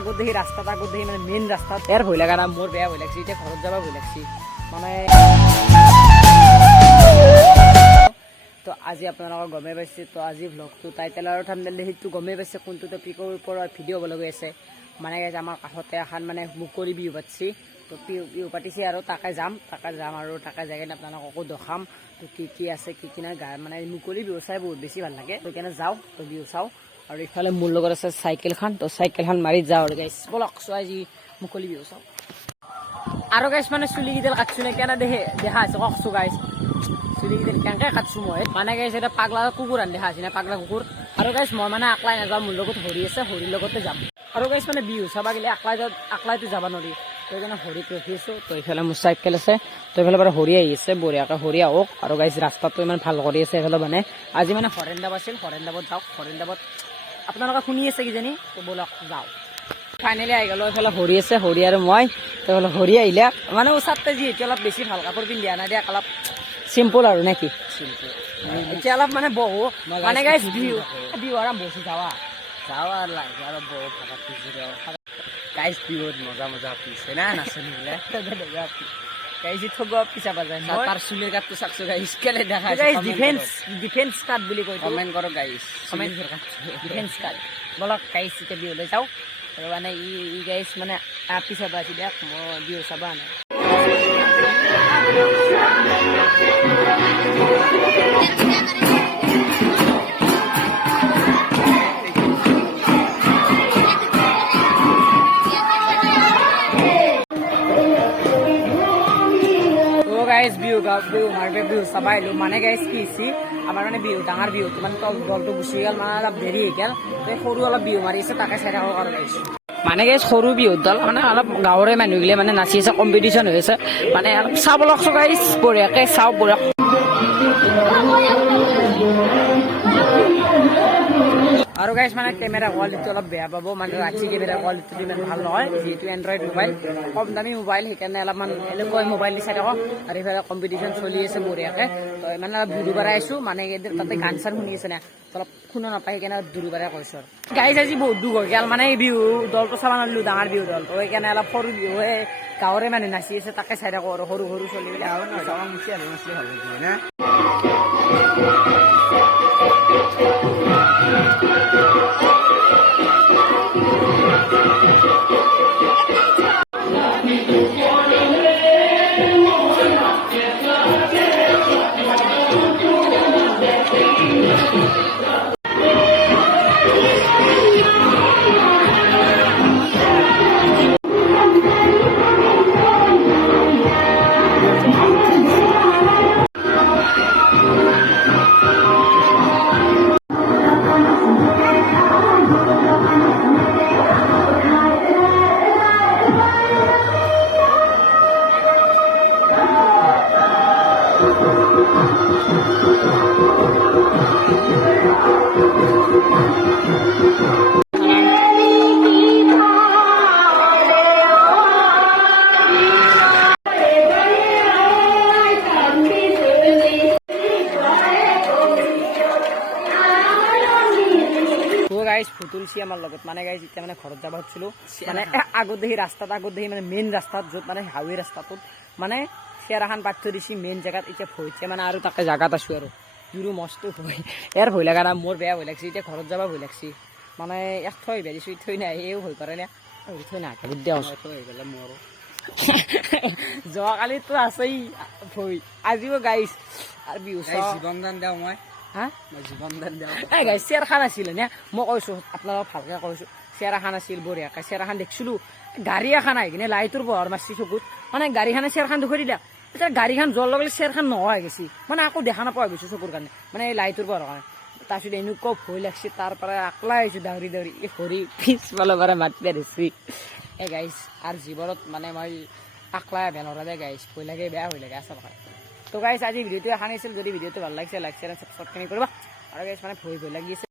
আগত দেখি ৰাস্তাত আগত দেখি মানে মেইন ৰাস্তাত ইয়াৰ ভয় লগা না মোৰ বেয়া ভয় লাগছে এতিয়া ঘৰত যাব ভয় লাগছে মানে তো আজি আপোনালোকৰ গমেই পাইছে তো আজি ভ্লগটো টাইটেল আৰু থাম্বনেইল সেইটো গমেই পাইছে কোনটো টপিকৰ ওপৰত ভিডিঅ' হ'ব লগা আছে মানে আমাৰ কাষতে এখন মানে মুকলি বিহু পাতিছে তো বিহু পাতিছে আৰু তাকে যাম আৰু তাকে যাই কিনে আপোনালোককো দেখাম তো কি আছে কি নাই মানে মুকলি বিহু চাই বহুত বেছি ভাল লাগে তো সেইকাৰণে যাওঁ তো বিহু চাওঁ আৰু ইফালে মোৰ লগত আছে চাইকেলখন তো চাইকেলখন মাৰি যাওঁ আৰু গাইছ বলক চোৱা আজি মুকলি বিহু চাওঁ আৰু গাইছ মানে চুলিকেইডাল কাটছো নে কেনে দেখা আছে কওকচোন গাইছ চুলিকেইডাল কেনেকৈ কাটছো মই মানে গাইছ এটা পাগলা কুকুৰ আন দেখা আছে নে পাগলা কুকুৰ আৰু গাইছ মই মানে আকলাই নাযাওঁ মোৰ লগত হৰি আছে হৰিৰ লগতে যাম আৰু গাইছ মানে বিহু চাবা গ'লে আকলাইতো যাব নোৱাৰি তো সেইকাৰণে হৰিক ৰখি আছোঁ তো এইফালে মোৰ চাইকেল আছে তো এইফালে বাৰু হৰি আহি আছে বঢ়িয়াকৈ হৰি আহক আৰু গাইছ ৰাস্তাটো ইমান ভাল কৰি আছে এইফালে মানে আজি মানে হৰেন্দাব আছিল হৰেন্দাবত যাওক হৰেন্দাবত আপোনালোকে শুনি আছে কিজানি তো বলক যাওঁ ফাইনেলি আহি গ'লো এইফালে হৰি আছে হৰি আৰু মই তো এইফালে হৰি আহিলে মানে ওচৰতে যিহেতু অলপ বেছি ভাল কাপোৰ পিন্ধি অনা দিয়া অলপ চিম্পুল আৰু নেকি এতিয়া অলপ মানে বহু মানে গাইছ বিহু আৰম্ভ হৈছে যাৱা লাগে অলপ বহু গাইছ বিহুত মজা পিছে না নাচনিলে গাইছ ঠগোৱা পিছা বাজায় তাৰ চুলিৰ কাটটো চাকছো গাইছ কেলে দেখা ডিফেন্স কাট বুলি কয় কমেণ্ট কৰক গাইছ ডিফেন্স কাট বলক গাইছ এতিয়া বিহুলৈ যাওঁ আৰু মানে ই গাইছ মানে পিছা বাজি দিয়ক মই বিহু চাবা নাই বিহু চাবা আহিলোঁ মানে গাইছ কি হৈছে আমাৰ মানে বিহু ডাঙৰ বিহুটো মানে দলটো গুচি গ'ল মানে অলপ দেৰি হৈ গ'ল সৰু অলপ বিহু মাৰি আছে তাকে চাই থাকক আৰু গাইছোঁ মানে গাইছ সৰু বিহুৰ দল মানে অলপ গাঁৱৰে মানুহগিলে মানে নাচি আছে কম্পিটিশ্যন হৈ আছে মানে অলপ চাব লাগছো গাইছ বঢ়িয়াকৈ চাওঁ বঢ়িয়া আৰু গাইছ মানে কেমেৰা কোৱালিটি অলপ বেয়া পাব মানে ৰাতি কেমেৰা কোৱালিটি ইমান ভাল নহয় যিহেতু এণ্ড্ৰইড মোবাইল কম দামী মোবাইল সেইকাৰণে অলপমান এনেকৈ মোবাইল দি চাই থাকক আৰু এইফালে কম্পিটিশ্যন চলি আছে বঢ়িয়াকৈ তো মানে অলপ দূৰ পৰাই আহিছোঁ মানে তাতে গান চান শুনি আছে না অলপ শুনা নাপায় সেইকাৰণে দূৰ পৰাই কৈছোঁ আৰু গাইছ আজি বহুত দুখ হৈ গ'ল মানে এই বিহু দলটো চাব নোৱাৰিলোঁ ডাঙৰ বিহু দল তো সেইকাৰণে অলপ সৰু বিহু গাঁৱৰে মানুহ নাচি আছে তাকে চাই থাকোঁ আৰু সৰু চলিবিলাক আৰু নাচাওঁ মুচি আৰু নাচি ভাল লাগে না ফুটুলছি আমাৰ লগত মানে গাইছ এতিয়া মানে ঘৰত যাব খুজিছিলোঁ মানে আগত দেখি ৰাস্তাত আগত দেখি মানে মেইন ৰাস্তাত য'ত মানে হাইৱে ৰাস্তাটোত মানে চেয়াৰ এখন পাতি থৈ দিছে মেইন জেগাত এতিয়া ভৰিছে মানে আৰু তাকে জেগাত আছোঁ আৰু জোৰো মস্ত ভয় ইয়াৰ ভয় লগা না মোৰ বেয়া ভয় লাগছে এতিয়া ঘৰত যাব ভয় লাগছে মানে ইয়াক থৈ বেৰিছোঁ থৈ নাই এও ভয় কৰে নে থৈ নাহে বিদ্যা থৈ গ'লে মোৰ যোৱাকালিতো আছেই ভয় আজিও গাইছ আৰু বিহু জীৱন দান দিওঁ মই গাইছ চেয়াৰ খান আছিলে নে মই কৈছোঁ আপোনালোকক ভালকৈ কৈছোঁ চেয়াৰ এখন আছিল বঢ়িয়াকৈ চেয়াৰ এখন দেখিছিলোঁ গাড়ী এখন আহি কিনে লাইটৰ পোহৰ মাৰিছে চকুত মানে গাড়ীখনে চেয়াৰখন দেখুৱাই দিলে এতিয়া গাড়ীখন যোৱাৰ লগে লগে চেয়াৰখন নোহোৱা হৈ গৈছে মানে আকৌ দেখা নাপোৱা হৈ গৈছোঁ চকুৰ কাৰণে মানে এই লাইটৰ পোহৰ কাৰণে তাৰপিছত এনেকুৱা ভয় লাগছে তাৰ পৰা আকলাই আহিছোঁ দাউৰি এই ভৰি পিছফালৰ পৰা মাতি ধৰিছে এই গাইছ আৰু জীৱনত মানে মই আকলাই বেলৰে গাইছ ভয় লাগে বেয়া ভয় লাগে আচল কথা তো গাইছ আজি ভিডিঅ'টো এখন আছিল যদি ভিডিঅ'টো ভাল লাগিছে লাইক শ্বেয়াৰ ছাবস্ক্ৰাইব কৰিবা আৰু গাইছ মানে ভয় লাগি আছে